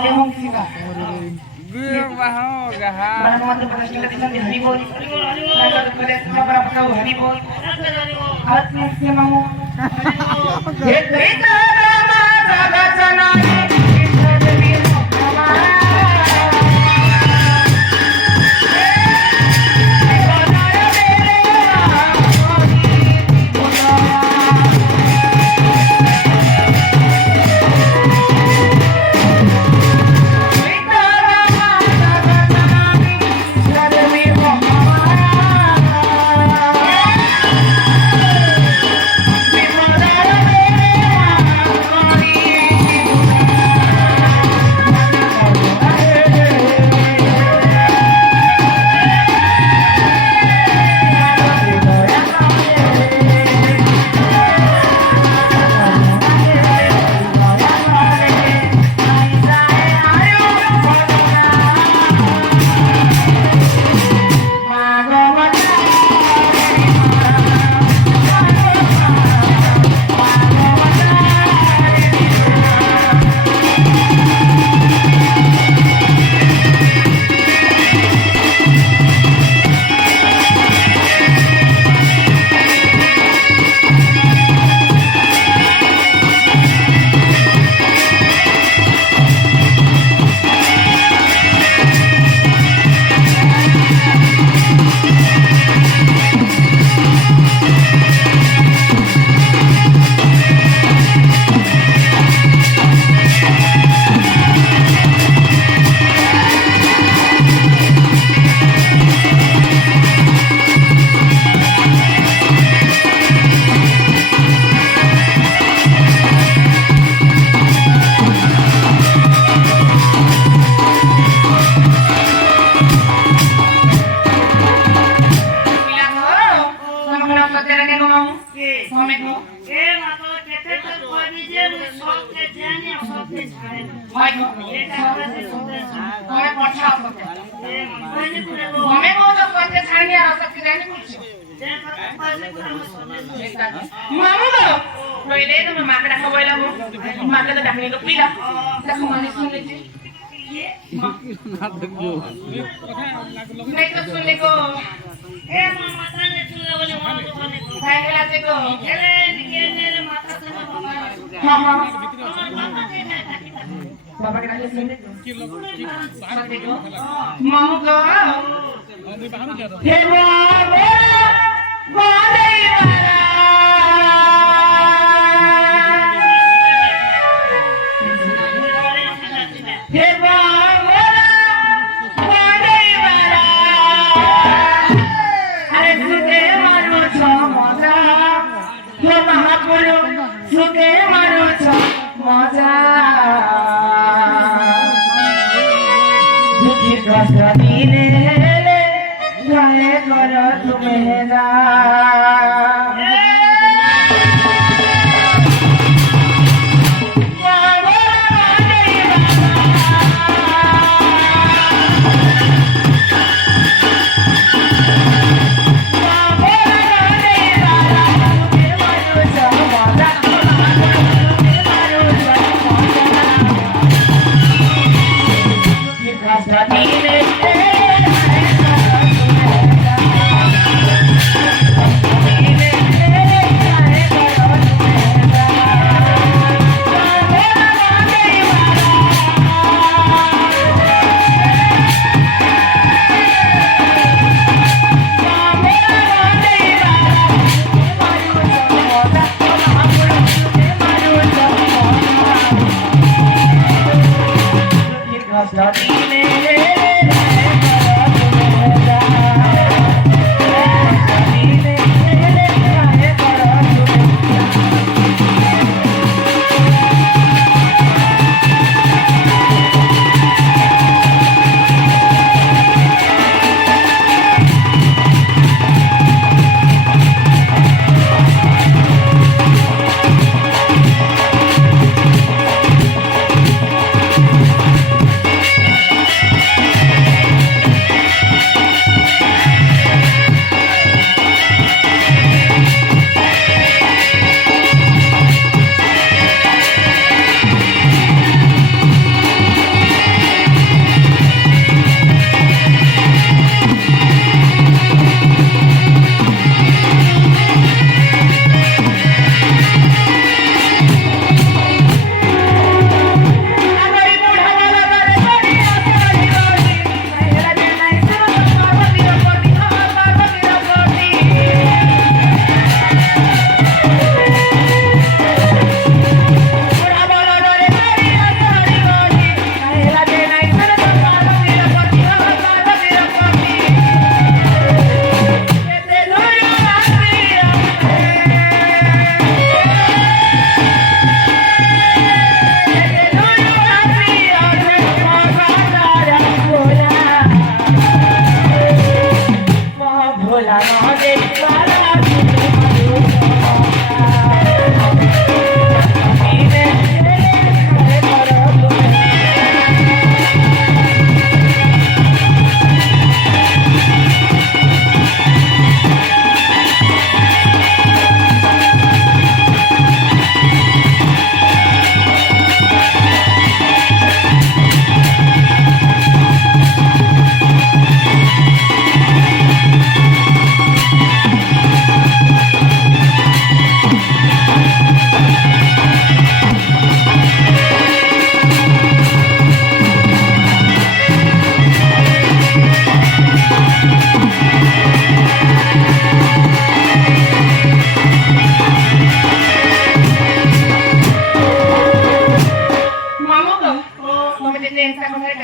Emang sih kak. Gue mau gaha. Barang mau pada sila di sana hari boy. Lalu pada sama para tahu hari boy. Alat nasi mau. Kita nama jagat janani. Kita demi nama.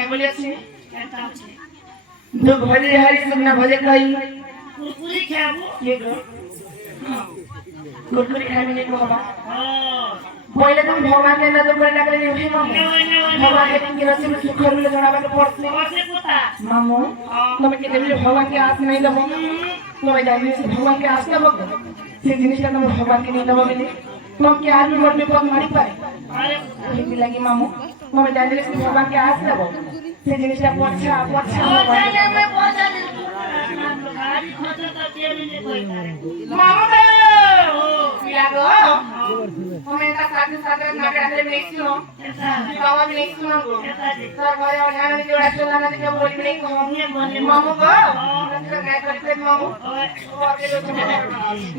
मैं बोले छी जो भजे हरी सुना भजे खाई कुरकुरी खाबो ये गो कुरकुरी खाई में को बाबा पहले तुम भगवान के नजर पर लगले नहीं उठे मामू भगवान के दिन के रस्ते में सुख मिले जनाबा के पड़से ओसे पुता मामू तुम्हें के देवी भगवान के आस नहीं दबो तुम्हें जाने से भगवान के आस दबो से जिनिस का तुम भगवान के नहीं दबो मिले तुम के आदमी मोड़ में पग मारी पाए अरे ठीक लगी मामू तुम्हें जाने से भगवान के आस दबो से जिनिस का पोछा ओ जाने में पहुंचा दे गाड़ी खर्च तो दे मिले कोई मामू Milagro, comenta sabe sabe na casa de Mexicano. Bawa Mexicano go. Sir घरे और यहाँ नहीं जोड़ा चलना नहीं क्या बोली नहीं कहूँ मामू को नंतर क्या करते मामू और के लोग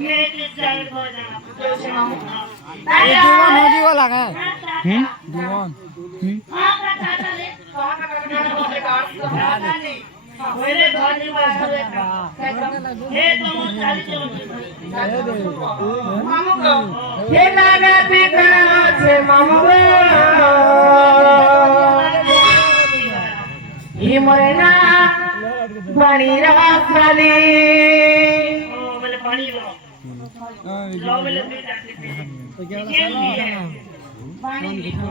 ये किस चाल को जाना मामू जीवन हो जीवन लगा जीवन हां का दादा ले कहाँ का करना बोले कार मेरे घर में बात हे तुम चाली चलो मामू को ये लगा देखा से मामू को ये मरना पानी रहा साली ओ बोले पानी लो बोले ये लगा देखा से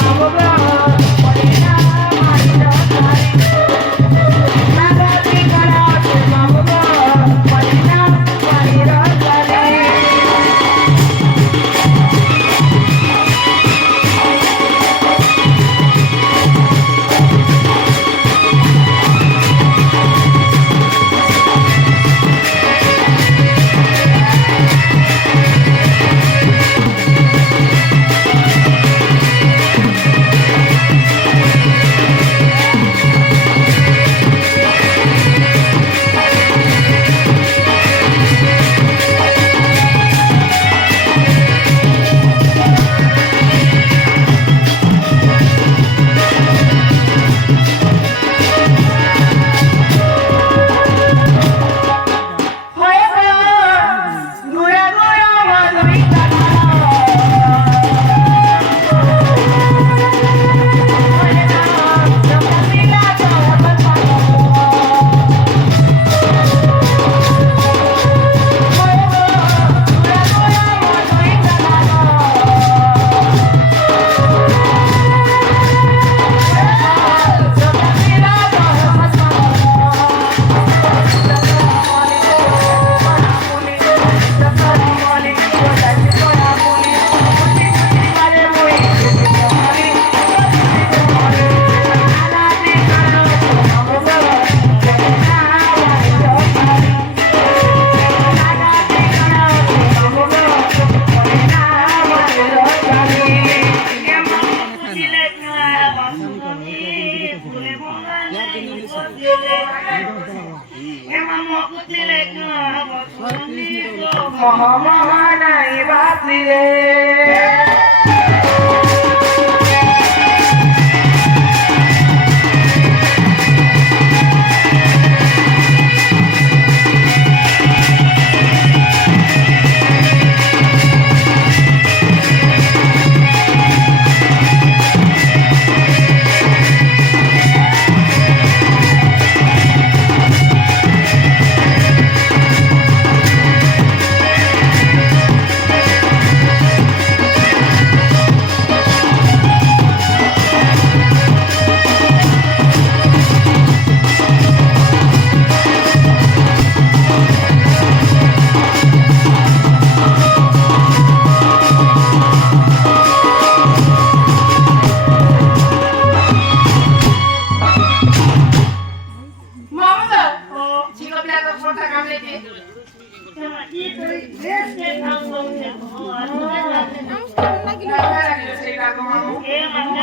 मामू को मरना पानी रहा साली એમાં મોકુતી લેખું મોકુતી ગો મહા નહીં બાપલી રે ઈ તો ડ્રેસ કે કામ છે એ મને